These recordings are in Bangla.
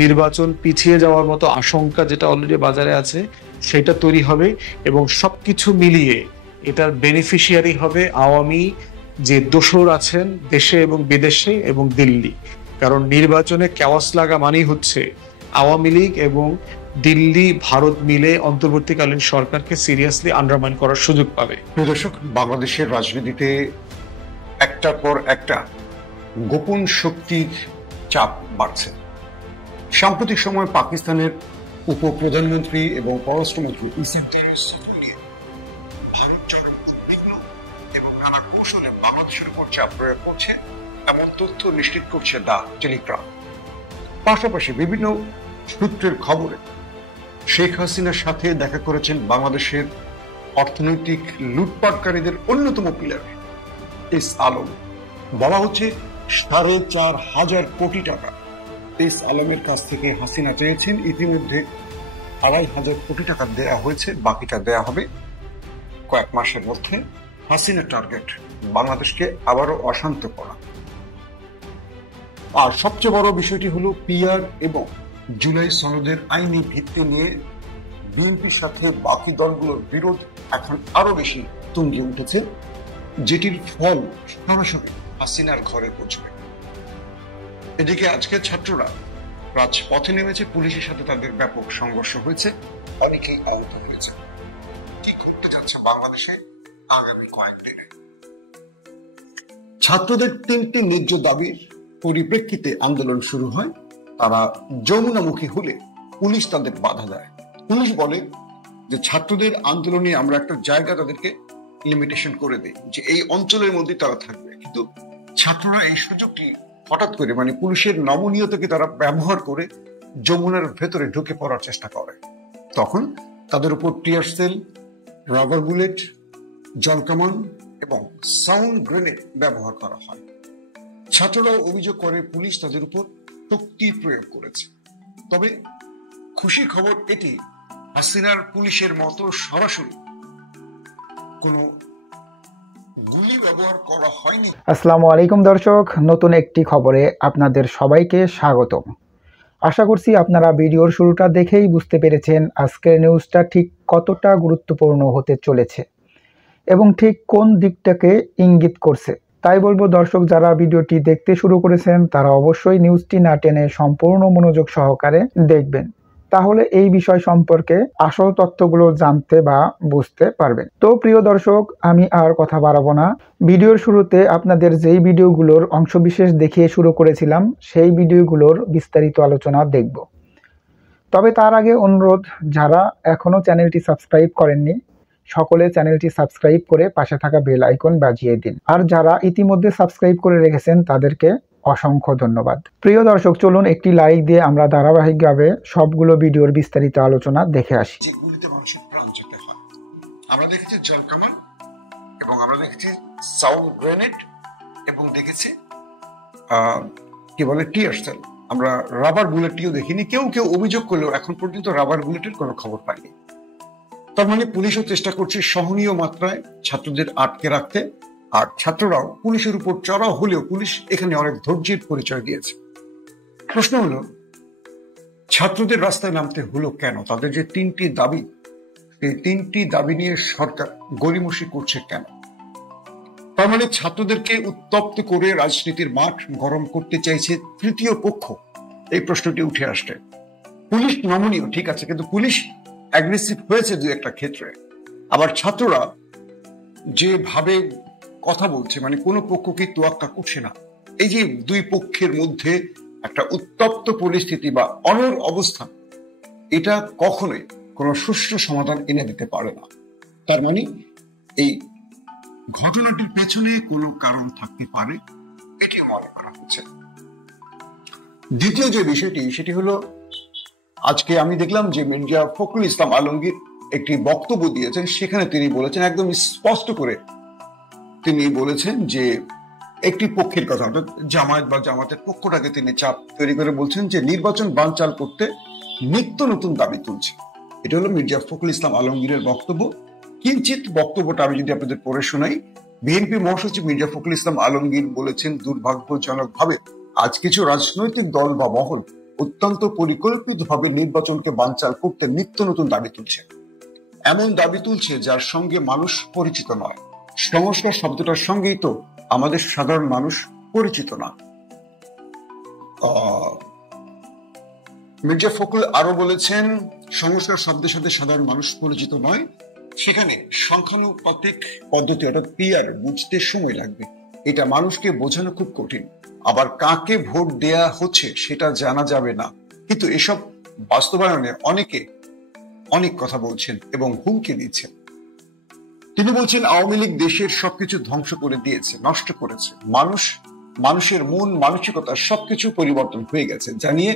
নির্বাচন পিছিয়ে যাওয়ার মতো আশঙ্কা যেটা অলরেডি বাজারে আছে সেটা তৈরি হবে, এবং সবকিছু মিলিয়ে এটার বেনিফিশিয়ারি হবে আওয়ামী যে দোসর আছেন দেশে এবং বিদেশে এবং দিল্লি। কারণ নির্বাচনে কেওয়াস লাগা মানেই হচ্ছে আওয়ামী লীগ এবং দিল্লি ভারত মিলে অন্তর্বর্তীকালীন সরকারকে সিরিয়াসলি আন্ডারমাইন করার সুযোগ পাবে। প্রিয় দর্শক, বাংলাদেশের রাজনীতিতে একটার পর একটা গোপন শক্তির চাপ বাড়ছে। সাম্প্রতিক সময় পাকিস্তানের উপপ্রধানমন্ত্রী এবং পররাষ্ট্রমন্ত্রী ভারত চরম উদ্বিগ্ন এবং নানা কৌশলে বাংলাদেশের উপর চাপ প্রয়োগ করছে এমন তথ্য নিশ্চিত করছে দ্য টেলিগ্রাফ। পাশাপাশি বিভিন্ন সূত্রের খবরে শেখ হাসিনার সাথে দেখা করেছেন বাংলাদেশের অর্থনৈতিক লুটপাটকারীদের অন্যতম পিলার এস আলম। বলা হচ্ছে 4,500 কোটি টাকা এস আলমের কাছ থেকে হাসিনা চেয়েছেন। ইতিমধ্যে 2,500 কোটি টাকা দেয়া হয়েছে, বাকিটা দেয়া হবে কয়েক মাসের মধ্যে। হাসিনা টার্গেট বাংলাদেশকে আবারও অশান্ত করা। আর সবচেয়ে বড় বিষয়টি হলো পিআর এবং জুলাই সনদের আইনি ভিত্তি নিয়ে বিএনপির সাথে বাকি দলগুলোর বিরোধ এখন আরো বেশি তুঙ্গে উঠেছে, যেটির ফল সরাসরি হাসিনার ঘরে পৌঁছবে। এদিকে আজকে ছাত্ররা রাজপথে নেমেছে, পুলিশের সাথে তাদের ব্যাপক সংঘর্ষ হয়েছে, অনেকেই আহত হয়েছে। কি ঘটতে যাচ্ছে বাংলাদেশে আগামী কয়েকদিনে? ছাত্রদের 3টি ন্যায্য দাবির পরিপ্রেক্ষিতে আন্দোলন শুরু হয়। তারা যমুনামুখী হলে পুলিশ তাদের বাধা দেয়। পুলিশ বলে যে ছাত্রদের আন্দোলনে আমরা একটা জায়গা তাদেরকে লিমিটেশন করে দেই, যে এই অঞ্চলের মধ্যে তারা থাকবে। কিন্তু ছাত্ররা এই সুযোগটি হঠাৎ করে, মানে পুলিশের নমনীয়তাকে তারা ব্যবহার করে যমুনার ভেতরে ঢুকে পড়ার চেষ্টা করে। তখন তাদের উপর টিয়ার সেল, রাবার বুলেট, জলকামান এবং সাউন্ড গ্রেনেড ব্যবহার করা হয়। ছাত্ররাও অভিযোগ করে পুলিশ তাদের উপর শক্তি প্রয়োগ করেছে। তবে খুশির খবর এটি, হাসিনার পুলিশের মতো সরাসরি কোনো গুলি ব্যবহার করা হয়নি। আসসালামু আলাইকুম দর্শক, নতুন একটি খবরে আপনাদের সবাইকে স্বাগতম। আশা করছি আপনারা ভিডিওর শুরুটা দেখেই বুঝতে পেরেছেন আজকের নিউজটা ঠিক কতটা গুরুত্বপূর্ণ হতে চলেছে এবং ঠিক কোন দিকটাকে ইঙ্গিত করছে। তাই বলবো দর্শক, যারা ভিডিওটি দেখতে শুরু করেছেন তারা অবশ্যই নিউজটি না টেনে সম্পূর্ণ মনোযোগ সহকারে দেখবেন, তাহলে এই বিষয় সম্পর্কে আসল তথ্যগুলো জানতে বা বুঝতে পারবেন। তো প্রিয় দর্শক, আমি আর কথা বাড়াবো না। ভিডিওর শুরুতে আপনাদের যেই ভিডিওগুলোর অংশবিশেষ দেখিয়ে শুরু করেছিলাম সেই ভিডিওগুলোর বিস্তারিত আলোচনা দেখব। তবে তার আগে অনুরোধ, যারা এখনো চ্যানেলটি সাবস্ক্রাইব করেননি সকলে চ্যানেলটি সাবস্ক্রাইব করে পাশে থাকা বেল আইকন বাজিয়ে দিন। আর যারা ইতিমধ্যে সাবস্ক্রাইব করে রেখেছেন তাদেরকে অসংখ্য ধন্যবাদ। প্রিয় দর্শক, চলুন একটি লাইক দিয়ে আমরা ধারাবাহিকভাবে সবগুলো ভিডিওর বিস্তারিত আলোচনা দেখে আসি। যেগুলিতে মানুষের প্রাণ যেতে হয়, আমরা দেখেছি জলকামান এবং আমরা দেখেছি সাউন্ড গ্রেনেড এবং দেখেছি কি বলে টিয়ার সেল। আমরা রাবার বুলেটটিও দেখিনি। কেউ কেউ অভিযোগ করলেও এখন পর্যন্ত রাবার বুলেটের কোনো খবর পাইনি। তার মানে পুলিশও চেষ্টা করছে সহনীয় মাত্রায় ছাত্রদের আটকে রাখতে, আর ছাত্ররাও পুলিশের উপর চড়াও হলেও পুলিশ এখানে অনেক ধৈর্যের পরিচয় দিয়েছে। প্রশ্ন হলো, ছাত্রদের রাস্তায় নামতে হলো কেন? তাদের যে 3টি দাবি, এই 3টি দাবি নিয়ে সরকার গড়িমসি করছে কেন? তার মানে ছাত্রদেরকে উত্তপ্ত করে রাজনীতির মাঠ গরম করতে চাইছে তৃতীয় পক্ষ। এই প্রশ্নটি উঠে আসছে। পুলিশ নমনীয়, ঠিক আছে, কিন্তু পুলিশ অ্যাগ্রেসিভ হয়েছে দু একটা ক্ষেত্রে। আবার ছাত্ররা যেভাবে কথা বলছে, মানে কোনো পক্ষকে তোয়াক্কা করছে না। এই যে দুই পক্ষের মধ্যে একটা উত্তপ্ত পরিস্থিতি বা অনড় অবস্থান, এটা কখনোই কোনো সুষ্ঠু সমাধান এনে দিতে পারে না। তার মানে এই ঘটনাটির পেছনে কোনো কারণ থাকতে পারে, এটি মনে করা হচ্ছে। দ্বিতীয় যে বিষয়টি, সেটি হলো আজকে আমি দেখলাম যে মির্জা ফখরুল ইসলাম আলমগীর একটি বক্তব্য দিয়েছেন। সেখানে তিনি বলেছেন, একদম স্পষ্ট করে তিনি বলেছেন যে একটি পক্ষের কথা, অর্থাৎ জামায়াত বা জামাতের পক্ষটাকে তিনি চাপ তৈরি করে বলছেন যে নির্বাচন বানচাল করতে নিত্য নতুন দাবি তুলছে। এটা হলো মির্জা ফখরুল ইসলাম আলমগীরের বক্তব্য। কিঞ্চিত বক্তব্যটা আমি যদি আপনাদের পড়ে শোনাই। বিএনপি মহাসচিব মির্জা ফখরুল ইসলাম আলমগীর বলেছেন, দুর্ভাগ্যজনকভাবে আজ কিছু রাজনৈতিক দল বা মহল অত্যন্ত পরিকল্পিতভাবে নির্বাচনকে বানচাল করতে নিত্য নতুন দাবি তুলছে। এমন দাবি তুলছে যার সঙ্গে মানুষ পরিচিত নয়। সংস্কার শব্দটার সঙ্গেই তো আমাদের সাধারণ মানুষ পরিচিত না। মির্জা ফখরুল আরো বলেছেন, সংস্কার শব্দের সাথে সাধারণ মানুষ পরিচিত নয়, সেখানে সংখ্যানুপাতিক পদ্ধতি অর্থাৎ পিআর বুঝতে সময় লাগবে। এটা মানুষকে বোঝানো খুব কঠিন। আবার কাকে ভোট দেয়া হচ্ছে সেটা জানা যাবে না। কিন্তু এসব বাস্তবায়নে অনেকে অনেক কথা বলছেন এবং হুমকি দিচ্ছেন। তিনি বলছেন আওয়ামী লীগ দেশের সবকিছু ধ্বংস করে দিয়েছে, নষ্ট করেছে। মানুষের মন মানসিকতা সবকিছু পরিবর্তন হয়ে গেছে জানিয়ে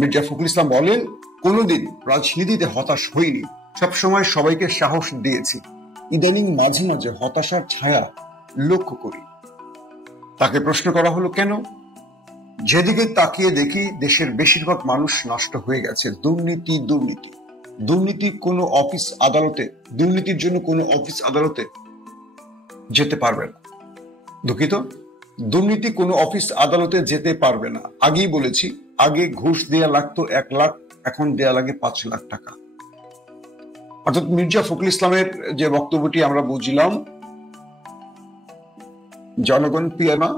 মির্জা ফখরুল ইসলাম বলেন, কোনোদিন রাজনীতিতে হতাশ হইনি, সবসময় সবাইকে সাহস দিয়েছি। ইদানিং মাঝে মাঝে হতাশার ছায়া লক্ষ্য করি। তাকে প্রশ্ন করা হলো কেন? যেদিকে তাকিয়ে দেখি দেশের বেশিরভাগ মানুষ নষ্ট হয়ে গেছে। দুর্নীতি দুর্নীতি দুর্নীতি কোনো অফিস আদালতে, দুর্নীতির জন্য কোনো অফিস আদালতে যেতে পারবে না। দুঃখিত, দুর্নীতি কোনো অফিস আদালতে যেতে পারবে না। আগেই বলেছি, আগে ঘুষ দেয়া লাগতো 1 লাখ, এখন দেয়া লাগে 5 লাখ টাকা। অর্থাৎ মির্জা ফখরুল ইসলামের যে বক্তব্যটি আমরা বুঝলাম, জনগণ প্রিয় না,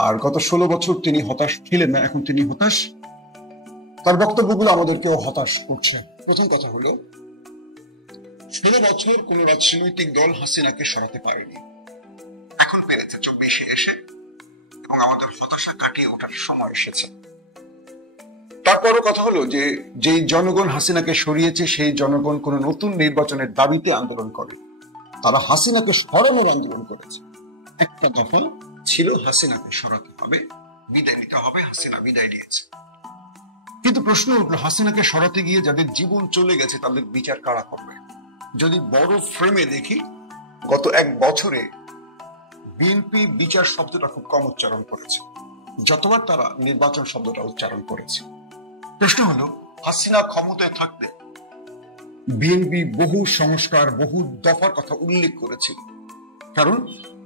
আর গত 16 বছর তিনি হতাশ ছিলেন না, এখন তিনি হতাশ। তার বক্তব্যগুলো আমাদেরকেও হতাশ করছে। প্রথম কথা হলো, 16 বছর কোন রাজনৈতিক দল হাসিনাকে সরাতে পারেনি, এখন পেরেছে 24-এ এসে, এবং আমাদের হতাশা কাটিয়ে ওঠার সময় এসেছে। তারপরও কথা হলো যে যেই জনগণ হাসিনাকে সরিয়েছে সেই জনগণ কোন নতুন নির্বাচনের দাবিতে আন্দোলন করে, তারা হাসিনাকে সরানোর আন্দোলন করেছে। একটা দফা ছিল হাসিনাকে সরাতে হবে, বিদায় নিতে হবে, হাসিনা বিদায় নিয়েছে। কিন্তু প্রশ্ন উঠলো, হাসিনাকে সরাতে গিয়ে যাদের জীবন চলে গেছে তাদের বিচার কারা করবে? যদি বড় ফ্রেমে দেখি, গত 1 বছরে বিএনপি বিচার শব্দটা খুব কম উচ্চারণ করেছে, যতবার তারা নির্বাচন শব্দটা উচ্চারণ করেছে। প্রশ্ন হলো, হাসিনা ক্ষমতায় থাকতে বিএনপি বহু সংস্কার, বহু দফার কথা উল্লেখ করেছিল। কারণ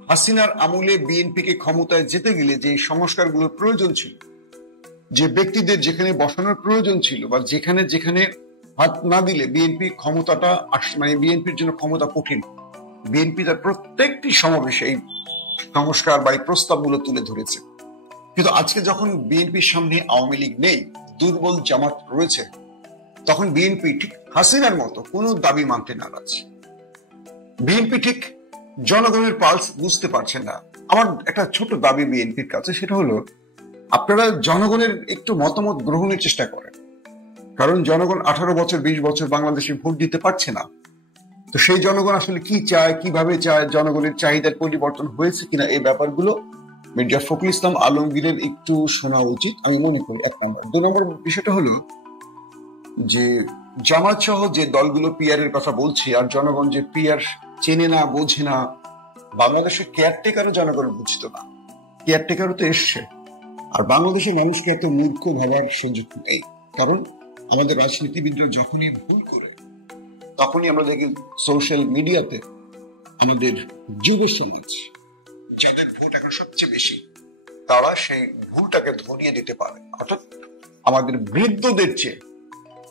হাসিনার আমলে বিএনপিকে ক্ষমতায় যেতে গেলে যে সংস্কারগুলোর প্রয়োজন ছিল, যে ব্যক্তিদের যেখানে বসানোর প্রয়োজন ছিল, বা যেখানে যেখানে হাত না দিলে বিএনপি ক্ষমতাটা মানে বিএনপির জন্য ক্ষমতা কঠিন, বিএনপি তার প্রত্যেকটি সমাবেশে এই সংস্কার বা এই প্রস্তাবগুলো তুলে ধরেছে। কিন্তু আজকে যখন বিএনপির সামনে আওয়ামী লীগ নেই, দুর্বল জামাত রয়েছে, তখন বিএনপি ঠিক হাসিনার মতো কোনো দাবি মানতে নারাজ। বিএনপি ঠিক জনগণের পালস বুঝতে পারছেন না। আমার একটা ছোট দাবি বিএনপির কাছে, সেটা হলো আপনারা জনগণের একটু মতামত গ্রহণের চেষ্টা করেন। কারণ জনগণ 18 বছর 20 বছর বাংলাদেশে ভোট দিতে পারছে না। তো সেই জনগণ আসলে কি চায়, কিভাবে চায়, জনগণের চাহিদার পরিবর্তন হয়েছে কিনা, এই ব্যাপারগুলো মির্জা ফখরুল ইসলাম আলমগীরের একটু শোনা উচিত আমি মনে করি। 1 নম্বর। 2 নম্বর বিষয়টা হলো যে জামাত সহ যে দলগুলো পিআর এর কথা বলছে, আর জনগণ যে পিআর চেনে না, বোঝে না, বাংলাদেশের কেয়ারটেকারও জনগণ বুঝতো না, কেয়ারটেকারও তো এসছে। আর বাংলাদেশের মানুষকে এত মূর্খ ভাবার সুযোগ নেই। কারণ আমাদের রাজনীতিবিদরা যখনই ভুল করে, তখনই আমরা দেখি সোশ্যাল মিডিয়াতে আমাদের যুব সমাজ, যাদের ভোট এখন সবচেয়ে বেশি, তারা সেই ভুলটাকে ধরিয়ে দিতে পারে। অর্থাৎ আমাদের বৃদ্ধদের চেয়ে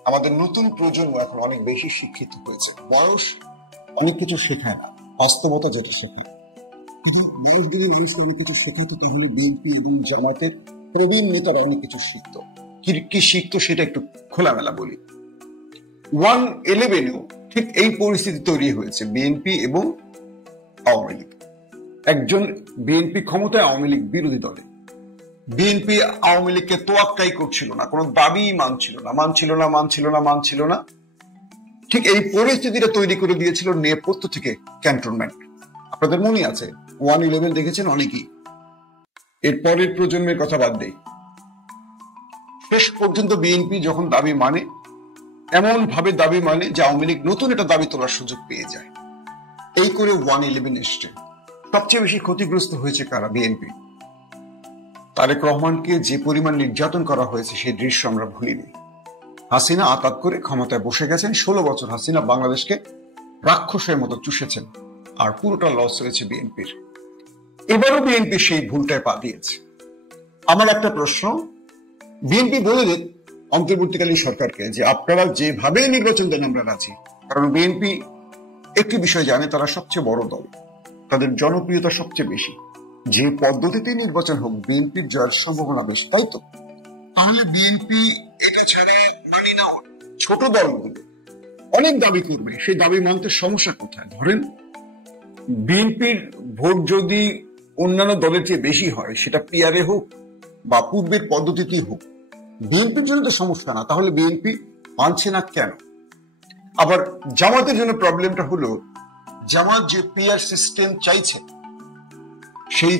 আমাদের নতুন প্রজন্ম এখন অনেক বেশি শিক্ষিত হয়েছে। বয়স অনেক কিছু শেখায় না, বাস্তবতা যেটা শেখায়। অনেক কিছু শেখাতো, তাহলে বিএনপি এবং জামাতের প্রবীণ নেতারা অনেক কিছু শিখতো। কি শিখতো সেটা একটু খোলামেলা বলি। 1/11-এও ঠিক এই পরিস্থিতি তৈরি হয়েছে বিএনপি এবং আওয়ামী লীগ। একজন বিএনপি ক্ষমতায়, আওয়ামী লীগ বিরোধী দলে। বিএনপি আওয়ামী লীগকে তোয়াক্কাই করছিল না, কোনো দাবি মানছিল না। ঠিক এই পরিস্থিতিটা তৈরি করে দিয়েছিল নেপথ্য থেকে ক্যান্টনমেন্ট। আপনাদের মনে আছে 1/11 দেখেছেন অনেকেই। এর পরের প্রজন্মের কথা বাদ দেই, শেষ পর্যন্ত বিএনপি যখন দাবি মানে, এমন ভাবে দাবি মানে যে আওয়ামী লীগ নতুন একটা দাবি তোলার সুযোগ পেয়ে যায়। এই করে 1/11 এসছে। সবচেয়ে বেশি ক্ষতিগ্রস্ত হয়েছে কারা? বিএনপি। তারেক রহমানকে যে পরিমাণ নির্যাতন করা হয়েছে সেই দৃশ্য আমরা ভুলিনি। হাসিনা আতাত করে ক্ষমতায় বসে গেছেন। 16 বছর হাসিনা বাংলাদেশকে রাক্ষসের মতো চুষেছেন, আর পুরোটা লস হয়েছে বিএনপির। এবারও বিএনপি সেই ভুলটায় পা দিয়েছে। আমার একটা প্রশ্ন, বিএনপি বলে দেন অন্তর্বর্তীকালীন সরকারকে যে আপনারা যেভাবে নির্বাচন দেন আমরা রাজি। কারণ বিএনপি একটি বিষয় জানে, তারা সবচেয়ে বড় দল, তাদের জনপ্রিয়তা সবচেয়ে বেশি। যে পদ্ধতিতে নির্বাচন হোক বিএনপির জয়ের সম্ভাবনা বেশি, তাই তো? তাহলে বিএনপি এটা ছাড়া মানি না। ছোট দলগুলো অনেক দাবি করবে, সেই দাবি মানতে সমস্যা কোথায়? ধরেন বিএনপির ভোট যদি অন্যান্য দলের চেয়ে বেশি হয়, সেটা পিআরে হোক বা পূর্বের পদ্ধতিতেই হোক, বিএনপির জন্য তো সমস্যা না। তাহলে বিএনপি মানছে না কেন? আবার জামাতের জন্য প্রবলেমটা হলো, জামাত যে পিআর সিস্টেম চাইছে, সেই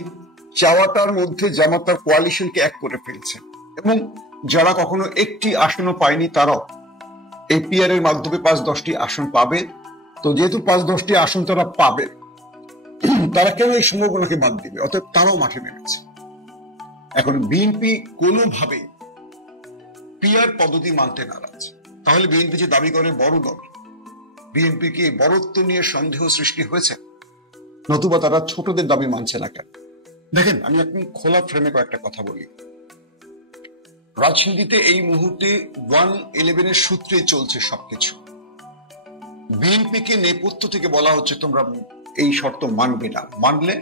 চাওয়াটার মধ্যে জামাত তার কোয়ালিশনকে এক করে ফেলছে, এবং যারা কখনো একটি আসনও পায়নি তারাও এই পিআর এর মাধ্যমে 5-10টি আসন পাবে। তো যেহেতু 5-10টি আসন তারা পাবে, তারা কেন এই সম্ভাবনাকে বাদ দিবে? অতএব তারাও মাঠে নেমেছে। এখন বিএনপি কোনোভাবে পিআর পদ্ধতি মানতে নারাজ। তাহলে বিএনপি যে দাবি করে বড় দল, বিএনপি কি বড়ত্ব নিয়ে সন্দেহ সৃষ্টি হয়েছে? নতুবা তারা ছোটদের দাবি মানছে না কেন? দেখেন, আমি আপনি খোলা ফ্রেমে কয়েকটা কথা বলি। রাজনীতিতে এই মুহূর্তে 1-11 সূত্রে চলছে সবকিছু। বিএনপিকে নেপথ্য থেকে বলা হচ্ছে তোমরা এই শর্ত মানবে না, মানলে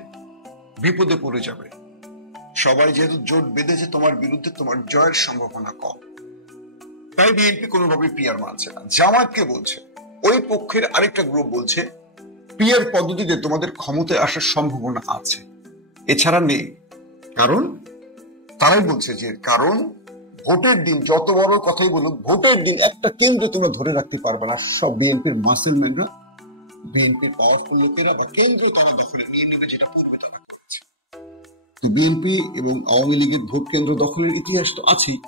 বিপদে পড়ে যাবে। সবাই যেহেতু জোট বেঁধেছে তোমার বিরুদ্ধে, তোমার জয়ের সম্ভাবনা কম, তাই বিএনপি কোনোভাবে পিআর মানছে না। জামাতকে বলছে, ওই পক্ষের আরেকটা গ্রুপ বলছে পিআর পদ্ধতিতে তোমাদের ক্ষমতায় আসার সম্ভাবনা আছে, এছাড়া নেই। কারণ তারাই বলছে যে কারণ ভোটের দিন যত বড় কথাই বলুক, ভোটের দিন একটা কেন্দ্র তোমরা ধরে রাখতে পারবে না। সব বিএনপির মাসেলম্যানরা, বিএনপি পাওয়ারফুল লোকেরা বা কেন্দ্রে তারা দখলে নিয়ে নেবে, যেটা পূর্বে তারা করেছে। তো বিএনপি এবং আওয়ামী লীগের ভোট কেন্দ্র দখলের ইতিহাস তো আছেই।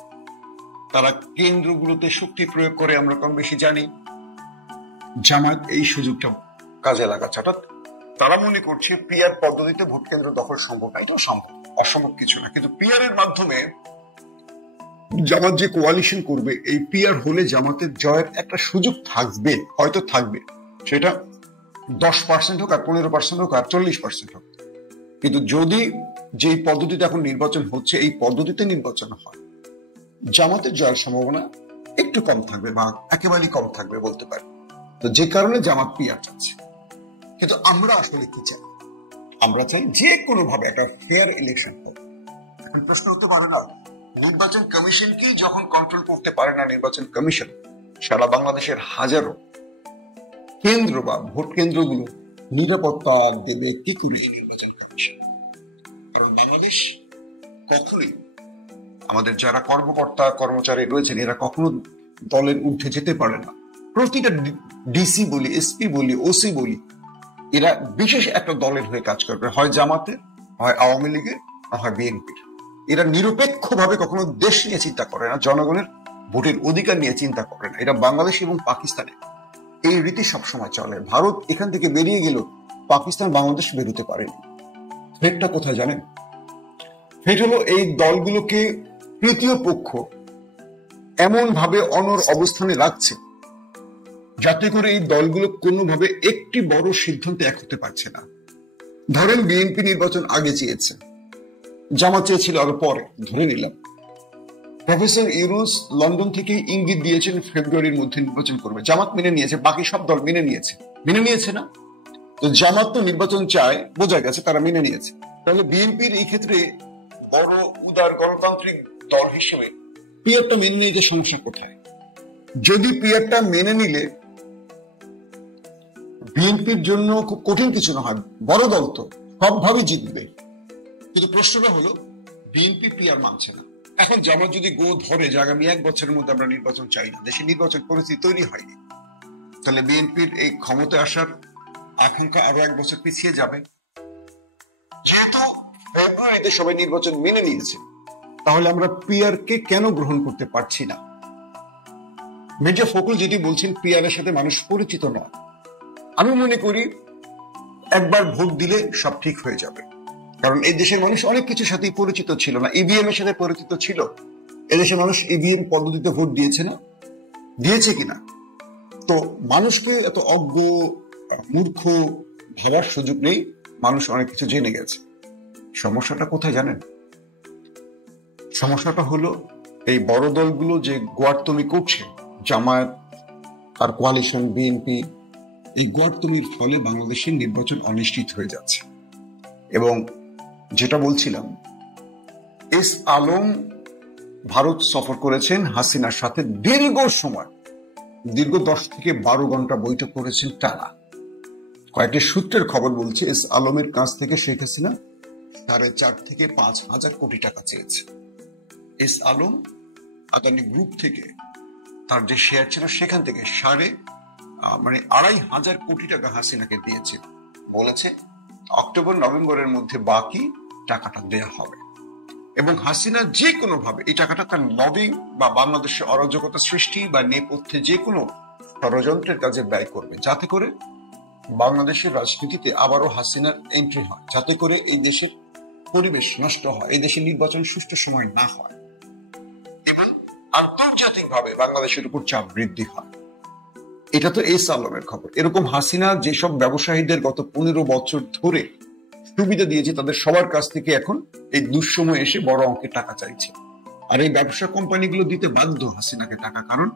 তারা কেন্দ্রগুলোতে শক্তি প্রয়োগ করে, আমরা কম বেশি জানি। জামায়াত এই সুযোগটা কাজে লাগাচ্ছে। অর্থাৎ তারা মনে করছে পিআর পদ্ধতিতে ভোট কেন্দ্র দখল সম্ভব না। এটাও সম্ভব, অসম্ভব কিছু না। কিন্তু পিআর এর মাধ্যমে জামাত যে কোয়ালিশন করবে, এই পিআর হলে জামাতের জয়ের একটা সুযোগ থাকবে, হয়তো থাকবে। সেটা 10% হোক আর 15% হোক আর 40% হোক। কিন্তু যদি যেই পদ্ধতিতে এখন নির্বাচন হচ্ছে, এই পদ্ধতিতে নির্বাচন হয়, জামাতের জয়ের সম্ভাবনা একটু কম থাকবে বা একেবারেই কম থাকবে বলতে পারি। তো যে কারণে জামাত পিআর চাচ্ছে। কিন্তু আমরা আসলে কি চাই? আমরা চাই যে কোনো ভাবে একটা ফেয়ার ইলেকশন হোক। এখন প্রশ্ন হতে পারে না, নির্বাচন কমিশনকে যখন কন্ট্রোল করতে পারে না নির্বাচন কমিশন, সারা বাংলাদেশের হাজারো কেন্দ্র বা ভোট কেন্দ্রগুলো নিরাপত্তা দেবে কি করে নির্বাচন কমিশন? কারণ বাংলাদেশ কখনোই, আমাদের যারা কর্মকর্তা কর্মচারী রয়েছেন, এরা কখনো দলের ঊর্ধ্বে যেতে পারে না। প্রতিটা ডিসি বলি, এসপি বলি, ওসি বলি, এরা বিশেষ একটা দলের হয়ে কাজ করবে, হয় জামাতের, হয় আওয়ামী লীগের, হয় বিএনপির। এরা নিরপেক্ষভাবে কখনো দেশ নিয়ে চিন্তা করে না, জনগণের ভোটের অধিকার নিয়ে চিন্তা করে না। এটা বাংলাদেশ এবং পাকিস্তানে এই রীতি সবসময় চলে। ভারত এখান থেকে বেরিয়ে গেল, পাকিস্তান বাংলাদেশ বেরোতে পারেনি। থ্রেটটা কোথায় জানেন? থ্রেট হলো এই দলগুলোকে তৃতীয় পক্ষ এমন ভাবে অনড় অবস্থানে রাখছে, যাতে করে এই দলগুলো কোনোভাবে একটি বড় সিদ্ধান্তে এক হতে পারছে না। ধরেন বিএনপি নির্বাচন আগে চেয়েছে, জামাত চেয়েছিল আরো পরে, ধরে নিলাম। প্রফেসর ইউনুস লন্ডন থেকে ইঙ্গিত দিয়েছেন ফেব্রুয়ারির মধ্যে নির্বাচন করবে, জামাত মেনে নিয়েছে, বাকি সব দল মেনে নিয়েছে না? তো জামাত তো নির্বাচন চায়, বোঝা গেছে তারা মেনে নিয়েছে। তাহলে বিএনপির এই ক্ষেত্রে বড় উদার গণতান্ত্রিক দল হিসেবে পিআরটা মেনে নিতে সমস্যা কোথায়? যদি পিআরটা মেনে নিলে বিএনপির জন্য খুব কঠিন কিছু না হয়, বড় দল তো সবভাবে জিতবে। কিন্তু প্রশ্নটা হলো বিএনপি পিআর মানছে না। এখন জামাত যদি গো ধরে যে আগামী 1 বছরের মধ্যে আমরা নির্বাচন চাই না, দেশে নির্বাচন পরিস্থিতি তৈরি হয়নি, তাহলে বিএনপির এই ক্ষমতায় আসার আকাঙ্ক্ষা আরো 1 বছর পিছিয়ে যাবে। যেহেতু ফেব্রুয়ারিতে সবাই নির্বাচন মেনে নিয়েছে, তাহলে আমরা পিআর কে কেন গ্রহণ করতে পারছি না? মির্জা ফখরুল যেটি বলছেন, পিআর এর সাথে মানুষ পরিচিত নয়। আমি মনে করি একবার ভোট দিলে সব ঠিক হয়ে যাবে। কারণ এই দেশের মানুষ অনেক কিছুর সাথে পরিচিত ছিল না, ইভিএম এর সাথে পরিচিত ছিল। এদেশের মানুষ ইভিএম পদ্ধতিতে ভোট দিয়েছে না, দিয়েছে কিনা? তো মানুষকে এত অজ্ঞ মূর্খ ভাবার সুযোগ নেই, মানুষ অনেক কিছু জেনে গেছে। সমস্যাটা কোথায় জানেন? সমস্যাটা হলো এই বড় দলগুলো যে গোয়ার্তমি করছে, জামায়াত, তার কোয়ালিশন, বিএনপি, এই গোয়ার্তমির ফলে বাংলাদেশের নির্বাচন অনিশ্চিত হয়ে যাচ্ছে। এবং যেটা বলছিলাম, এস আলম ভারত সফর করেছেন হাসিনার সাথে দীর্ঘ সময়, দীর্ঘ 10 থেকে 12 ঘন্টা বৈঠক করেছেন টানা। কয়েকটি সূত্রের খবর বলছে এস আলমের কাছ থেকে শেখ হাসিনা 4.5 থেকে 5 হাজার কোটি টাকা চেয়েছে। এস আলম আদানি গ্রুপ থেকে তার যে শেয়ার ছিল সেখান থেকে 2.5 কোটি টাকা হাসিনাকে দিয়েছে, বলেছে অক্টোবর নভেম্বরের মধ্যে বাকি টাকাটা দেয়া হবে। এবং হাসিনা যে কোনো ভাবে এই টাকাটা তার লবিং বা বাংলাদেশে অরাজকতা সৃষ্টি বা নেপথ্যে যে কোনো ষড়যন্ত্রের কাজে ব্যয় করবে, যাতে করে বাংলাদেশের রাজনীতিতে আবারও হাসিনার এন্ট্রি হয়, যাতে করে এই দেশের পরিবেশ নষ্ট হয়, এই দেশের নির্বাচন সুষ্ঠু সময় না হয় এবং আন্তর্জাতিকভাবে বাংলাদেশের উপর চাপ বৃদ্ধি হয়। এটা তো এস আলমের খবর। এরকম হাসিনা যেসব ব্যবসায়ীদের গত 15 বছর ধরে সুবিধা দিয়েছে, তাদের সবার কাছ থেকে এখন এই দুঃসময় এসে বড় অঙ্কের টাকা চাইছে। আর এই ব্যবসা কোম্পানিগুলো দিতে বাধ্য হাসিনাকে টাকা, কারণ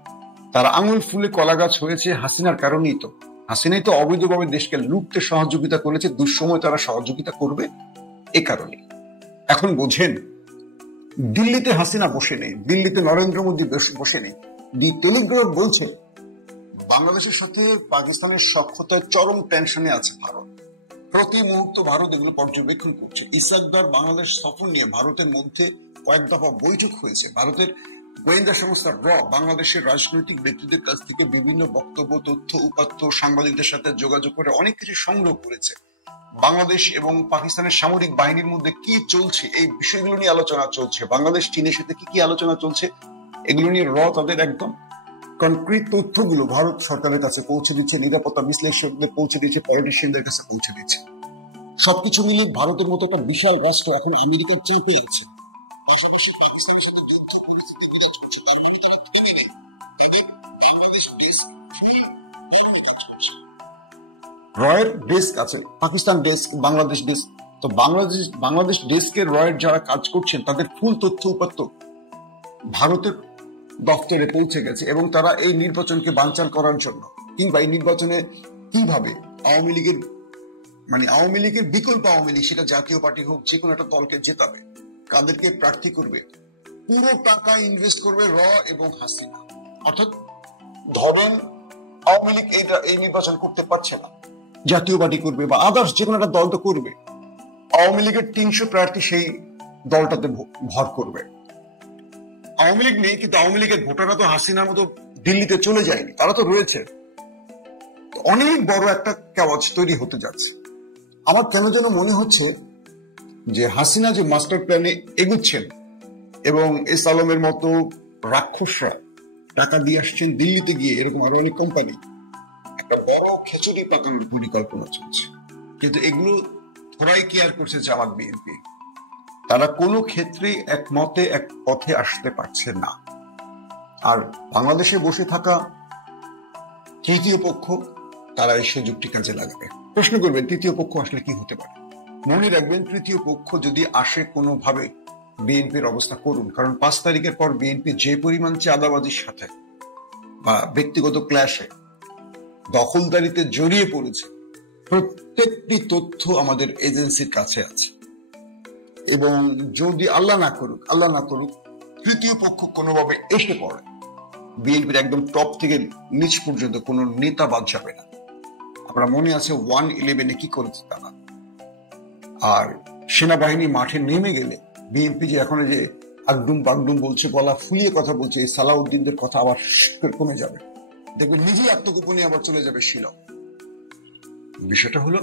তারা আঙুল ফুলে কলা গাছ হয়েছে হাসিনার কারণেই তো। হাসিনাই তো অবৈধভাবে দেশকে লুটতে সহযোগিতা করেছে, দুঃসময় তারা সহযোগিতা করবে এ কারণে। এখন বোঝেন, দিল্লিতে হাসিনা বসে নেই, দিল্লিতে নরেন্দ্র মোদী বসে নেই। দি টেলিগ্রাফ বলছে বাংলাদেশের সাথে পাকিস্তানের সখ্যতায় চরম টেনশনে আছে ভারত। প্রতি মুহূর্ত ভারত এগুলো পর্যবেক্ষণ করছে। ইসাকদার বাংলাদেশ সফর নিয়ে ভারতের মধ্যে কয়েক দফা বৈঠক হয়েছে। ভারতের গোয়েন্দা সংস্থা বাংলাদেশের রাজনৈতিক ব্যক্তিদের কাছ থেকে বিভিন্ন বক্তব্য, তথ্য, উপাত্ত, সাংবাদিকদের সাথে যোগাযোগ করে অনেক কিছু সংগ্রহ করেছে। বাংলাদেশ এবং পাকিস্তানের সামরিক বাহিনীর মধ্যে কি চলছে এই বিষয়গুলো নিয়ে আলোচনা চলছে। বাংলাদেশ চীনের সাথে কি কি আলোচনা চলছে এগুলো নিয়ে তাদের একদম কনক্রিট তথ্যগুলো ভারত সরকারের কাছে পৌঁছে দিচ্ছে, নিরাপত্তা বিশ্লেষকদের পৌঁছে দিচ্ছে, পলিটিশিয়ানদের কাছে পৌঁছে দিচ্ছে। সবকিছু মিলিয়ে ভারতের মতো একটা বিশাল রাষ্ট্র এখন আমেরিকার চাপে আছে। পাশাপাশি পাকিস্তানের সাথে যুদ্ধ পরিস্থিতি বিরাজ করছে, তার মানে তারা থেমে নেই, তাদের বাংলাদেশ ডেস্ক বন্ধ কাজ করছে। রয়ের ডেস্ক আছে, পাকিস্তান ডেস্ক, বাংলাদেশ ডেস্ক। তো বাংলাদেশ ডেস্কের রয়ের যারা কাজ করছেন তাদের ফুল তথ্য উপাত্ত ভারতের দপ্তরে পৌঁছে গেছে এবং তারা এই নির্বাচনকে বানচাল করার জন্য কিংবা এই নির্বাচনে কিভাবে আওয়ামী লীগের বিকল্প আওয়ামী লীগ, সেটা জাতীয় পার্টি হোক, যে কোনো একটা দলকে জেতাবে, কাদেরকে প্রার্থী করবে, পুরো টাকা ইনভেস্ট করবে এবং হাসিনা। অর্থাৎ ধরেন আওয়ামী লীগ এই নির্বাচন করতে পারছে না, জাতীয় পার্টি করবে বা আদার্স যে কোনো একটা দল তো করবে। আওয়ামী লীগের 300 প্রার্থী সেই দলটাতে ভর করবে। আওয়ামী লীগ নেই, কিন্তু আওয়ামী লীগের ভোটাররা তো হাসিনার মতো দিল্লিতে চলে যায়নি, তারা তো রয়েছে। অনেক বড় একটা কেওয়াজ তৈরি হতে যাচ্ছে। আমার কেন যেন মনে হচ্ছে যে হাসিনা যে মাস্টার প্ল্যানে এগুচ্ছেন এবং এস আলমের মতো রাক্ষসরা টাকা দিয়ে আসছেন দিল্লিতে গিয়ে, এরকম আরো অনেক কোম্পানি, একটা বড় খেচুড়ি পাকানোর পরিকল্পনা চলছে। কিন্তু এগুলো থোড়াই কেয়ার করছে জামাত বিএনপি। তারা কোনো ক্ষেত্রে একমতে এক পথে আসতে পারছে না। আর বাংলাদেশে বসে থাকা তৃতীয় পক্ষ, তারা এই সুযোগটি কাজে লাগাবে। প্রশ্ন করবেন তৃতীয় পক্ষ আসলে কি হতে পারে। মনে রাখবেন, তৃতীয় পক্ষ যদি আসে কোনোভাবে বিএনপির অবস্থা করুন, কারণ 5 তারিখের পর বিএনপি যে পরিমাণ চাঁদাবাজির সাথে বা ব্যক্তিগত ক্ল্যাশে, দখলদারিতে জড়িয়ে পড়েছে, প্রত্যেকটি তথ্য আমাদের এজেন্সির কাছে আছে। এবং যদি আল্লাহ না করুক তৃতীয় পক্ষ কোনোভাবে এসে পড়ে, বিএনপির একদম টপ থেকে নিচ পর্যন্ত কোনো নেতা বাদ যাবে না। আমরা মনে আছে 1/11 কি করেছে তারা। আর সেনাবাহিনী মাঠে নেমে গেলে বিএনপি যে এখন যে আগডুম বাগডুম বলছে, গলা ফুলিয়ে কথা বলছে, এই সালাউদ্দিনদের কথা আবার কমে যাবে, দেখবেন নিজেই আত্মগোপনে আবার চলে যাবে শিলং। বিষয়টা হলো,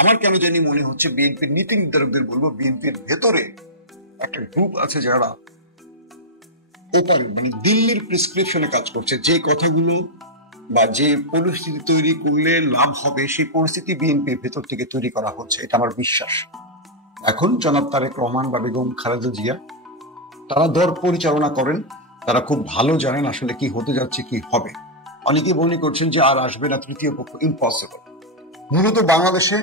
আমার কেন জানি মনে হচ্ছে বিএনপির নীতি নির্ধারকদের বলবো, বিএনপির ভেতরে একটা গ্রুপ আছে যারা দিল্লির প্রেসক্রিপশনে কাজ করছে। যে কথাগুলো বা যে পরিস্থিতি তৈরি করলে লাভ হবে, সেই পরিস্থিতি বিএনপির ভেতর থেকে তৈরি করা হচ্ছে, এটা আমার বিশ্বাস। এখন জনাব তারেক রহমান বা বেগম খালেদা জিয়া তারা দল পরিচালনা করেন, তারা খুব ভালো জানেন আসলে কি হতে যাচ্ছে, কি হবে। অনেকে মনে করছেন যে আর আসবে না তৃতীয় পক্ষ, ইম্পসিবল। মূলত বাংলাদেশে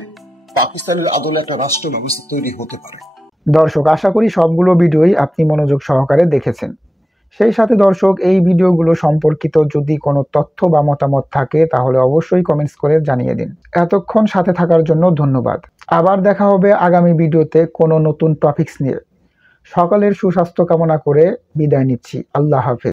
পাকিস্তানের আদলে একটা রাষ্ট্র ব্যবস্থা তৈরি হতে পারে। দর্শক, আশা করি সবগুলো ভিডিওই আপনি মনোযোগ সহকারে দেখেছেন। সেই সাথে দর্শক, এই ভিডিওগুলো সম্পর্কিত যদি কোনো তথ্য বা মতামত থাকে তাহলে অবশ্যই কমেন্টস করে জানিয়ে দিন। এতক্ষণ সাথে থাকার জন্য ধন্যবাদ। আবার দেখা হবে আগামী ভিডিওতে কোনো নতুন টপিকস নিয়ে। সকলের সুস্বাস্থ্য কামনা করে বিদায় নিচ্ছি। আল্লাহ হাফেজ।